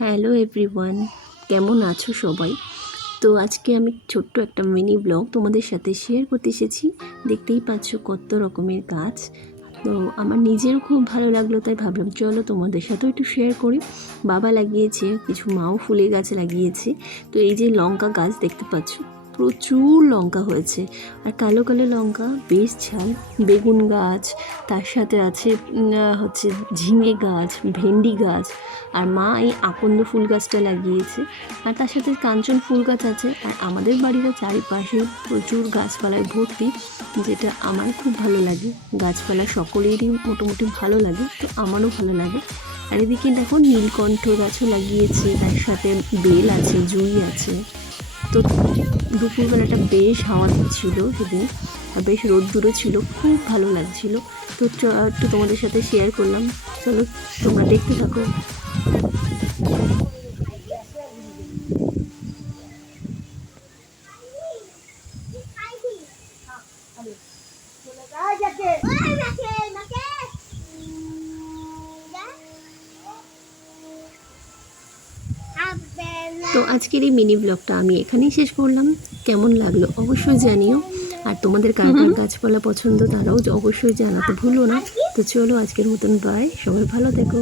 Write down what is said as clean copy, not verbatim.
Hello everyone, কেমন আছো সবাই? তো আজকে আমি ছোট্ট একটা মিনি ব্লগ তোমাদের সাথে শেয়ার করতে এসেছি। দেখতেই পাচ্ছ কত রকমের গাছ। তো আমার নিজেরও খুব ভালো লাগলো, তাই ভাবলাম চলো তোমাদের সাথেও একটু শেয়ার করি। বাবা লাগিয়েছে, কিছু মাও ফুলের গাছ লাগিয়েছে। তো এই যে লঙ্কা গাছ দেখতে পাচ্ছ, প্রচুর লঙ্কা হয়েছে, আর কালো কালো লঙ্কা, বেশ ঝাল। বেগুন গাছ, তার সাথে আছে হচ্ছে ঝিঙে গাছ, ভেন্ডি গাছ, আর মা এই আকন্দ ফুল গাছটা লাগিয়েছে, আর তার সাথে কাঞ্চন ফুল গাছ আছে। আর আমাদের বাড়ির চারিপাশে প্রচুর গাছপালায় ভর্তি, যেটা আমার খুব ভালো লাগে। গাছপালা সকলেরই মোটামুটি ভালো লাগে, তো আমারও ভালো লাগে। আর এদিকে দেখো নীলকণ্ঠ গাছও লাগিয়েছে, তার সাথে বেল আছে, জুঁই আছে। তো দুপুরবেলাটা বেশ হাওয়া দিচ্ছিল সেদিন, আর বেশ রোদ্দুরও ছিল, খুব ভালো লাগছিল। তো একটু তোমাদের সাথে শেয়ার করলাম। চলো তোমরা দেখতে থাকো। তো আজকের এই মিনি ব্লগটা আমি এখানেই শেষ করলাম। কেমন লাগলো অবশ্যই জানিও, আর তোমাদের কার কার গাছপালা পছন্দ তারাও অবশ্যই জানাতে ভুলো না। তো চলো আজকের মতন বাই, সবাই ভালো থেকো।